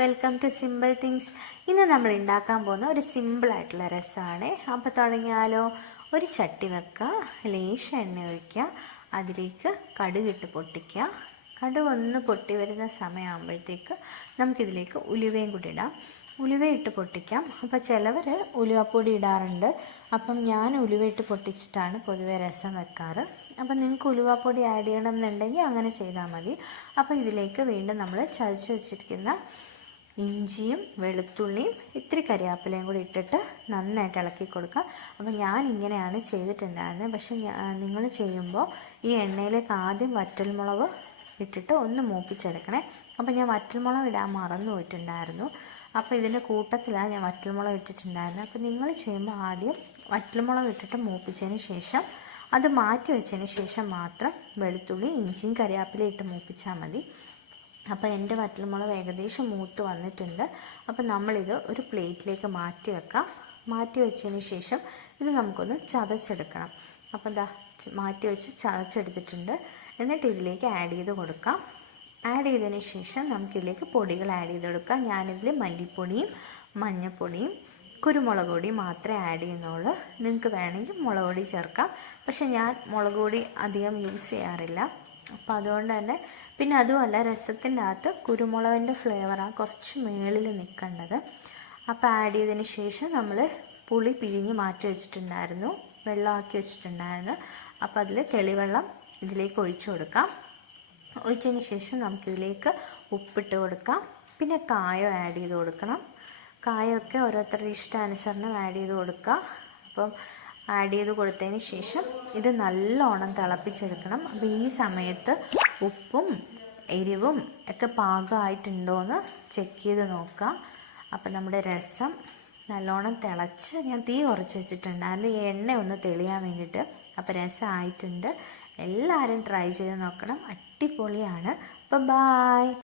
Welcome to simple things. ഇന്ന് നമ്മൾ ഉണ്ടാക്കാൻ പോകുന്ന ഒരു സിമ്പിളായിട്ടുള്ള രസമാണ്. അപ്പോൾ തുടങ്ങിയാലോ? ഒരു ചട്ടി വെക്കുക, ലേശം എണ്ണ ഒഴിക്കുക, അതിലേക്ക് കടുകിട്ട് പൊട്ടിക്കുക. കടുക് ഒന്ന് പൊട്ടി വരുന്ന സമയമാകുമ്പോഴത്തേക്ക് നമുക്കിതിലേക്ക് ഉലുവയും കൂടി ഇടാം. ഉലുവയിട്ട് പൊട്ടിക്കാം. അപ്പോൾ ചിലവർ ഉലുവപ്പൊടി ഇടാറുണ്ട്. അപ്പം ഞാൻ ഉലുവയിട്ട് പൊട്ടിച്ചിട്ടാണ് പൊതുവെ രസം വെക്കാറ്. അപ്പം നിങ്ങൾക്ക് ഉലുവപ്പൊടി ആഡ് ചെയ്യണം എന്നുണ്ടെങ്കിൽ അങ്ങനെ ചെയ്താൽ മതി. അപ്പോൾ ഇതിലേക്ക് വീണ്ടും നമ്മൾ ചതച്ച് വെച്ചിരിക്കുന്ന ഇഞ്ചിയും വെളുത്തുള്ളിയും ഇത്തിരി കരിവേപ്പിലയും കൂടി ഇട്ടിട്ട് നന്നായിട്ട് ഇളക്കി കൊടുക്കുക. അപ്പോൾ ഞാൻ ഇങ്ങനെയാണ് ചെയ്തിട്ടുണ്ടായിരുന്നത്. പക്ഷേ നിങ്ങൾ ചെയ്യുമ്പോൾ ഈ എണ്ണയിലേക്ക് ആദ്യം വറ്റൽമുളക് ഇട്ടിട്ട് ഒന്ന് മൂപ്പിച്ചെടുക്കണേ. അപ്പോൾ ഞാൻ വറ്റൽമുളക് ഇടാൻ മറന്നു പോയിട്ടുണ്ടായിരുന്നു. അപ്പോൾ ഇതിൻ്റെ കൂട്ടത്തിലാണ് ഞാൻ വറ്റൽമുളക് ഇട്ടിട്ടുണ്ടായിരുന്നത്. അപ്പോൾ നിങ്ങൾ ചെയ്യുമ്പോൾ ആദ്യം വറ്റൽമുളക് ഇട്ടിട്ട് മൂപ്പിച്ചതിന് ശേഷം അത് മാറ്റി വെച്ചതിന് ശേഷം മാത്രം വെളുത്തുള്ളി ഇഞ്ചിയും കരിവേപ്പിലയും ഇട്ട് മൂപ്പിച്ചാൽ മതി. അപ്പോൾ എൻ്റെ വറ്റൽമുളക് ഏകദേശം മൂത്ത് വന്നിട്ടുണ്ട്. അപ്പോൾ നമ്മളിത് ഒരു പ്ലേറ്റിലേക്ക് മാറ്റി വെക്കാം. മാറ്റി വെച്ചതിന് ശേഷം ഇത് നമുക്കൊന്ന് ചതച്ചെടുക്കണം. അപ്പോൾ എന്താ മാറ്റി വെച്ച് ചതച്ചെടുത്തിട്ടുണ്ട്. എന്നിട്ട് ഇതിലേക്ക് ആഡ് ചെയ്ത് കൊടുക്കാം. ആഡ് ചെയ്തതിന് ശേഷം നമുക്കിതിലേക്ക് പൊടികൾ ആഡ് ചെയ്ത് കൊടുക്കാം. ഞാനിതിൽ മല്ലിപ്പൊടിയും മഞ്ഞൾപ്പൊടിയും കുരുമുളക് പൊടി മാത്രമേ ആഡ് ചെയ്യുന്നുള്ളൂ. നിങ്ങൾക്ക് വേണമെങ്കിൽ മുളക് പൊടി ചേർക്കാം. പക്ഷെ ഞാൻ മുളക് പൊടി അധികം യൂസ് ചെയ്യാറില്ല. അപ്പോൾ അതുകൊണ്ട് തന്നെ പിന്നെ അതുമല്ല, രസത്തിൻ്റെ അകത്ത് കുരുമുളകിൻ്റെ ഫ്ലേവറാണ് കുറച്ച് മേളിൽ നിൽക്കേണ്ടത്. അപ്പോൾ ആഡ് ചെയ്തതിന് ശേഷം നമ്മൾ പുളി പിഴിഞ്ഞ് മാറ്റി വെച്ചിട്ടുണ്ടായിരുന്നു, വെള്ളമാക്കി വെച്ചിട്ടുണ്ടായിരുന്നു. അപ്പോൾ അതിൽ തെളിവെള്ളം ഇതിലേക്ക് ഒഴിച്ചു കൊടുക്കാം. ഒഴിച്ചതിന് ശേഷം നമുക്കിതിലേക്ക് ഉപ്പിട്ട് കൊടുക്കാം. പിന്നെ കായം ആഡ് ചെയ്ത് കൊടുക്കണം. കായമൊക്കെ ഓരോരുത്തരുടെ ഇഷ്ടാനുസരണം ആഡ് ചെയ്ത് കൊടുക്കുക. അപ്പം ആഡ് ചെയ്ത് കൊടുത്തതിന് ശേഷം ഇത് നല്ലോണം തിളപ്പിച്ചെടുക്കണം. അപ്പോൾ ഈ സമയത്ത് ഉപ്പും എരിവും ഒക്കെ പാകമായിട്ടുണ്ടോയെന്ന് ചെക്ക് ചെയ്ത് നോക്കുക. അപ്പോൾ നമ്മുടെ രസം നല്ലോണം തിളച്ച്, ഞാൻ തീ കുറച്ച് വെച്ചിട്ടുണ്ടായിരുന്നു ഈ എണ്ണ ഒന്ന് തെളിയാൻ വേണ്ടിയിട്ട്. അപ്പോൾ രസം ആയിട്ടുണ്ട്. എല്ലാവരും ട്രൈ ചെയ്ത് നോക്കണം, അടിപൊളിയാണ്. അപ്പോൾ ബായ്.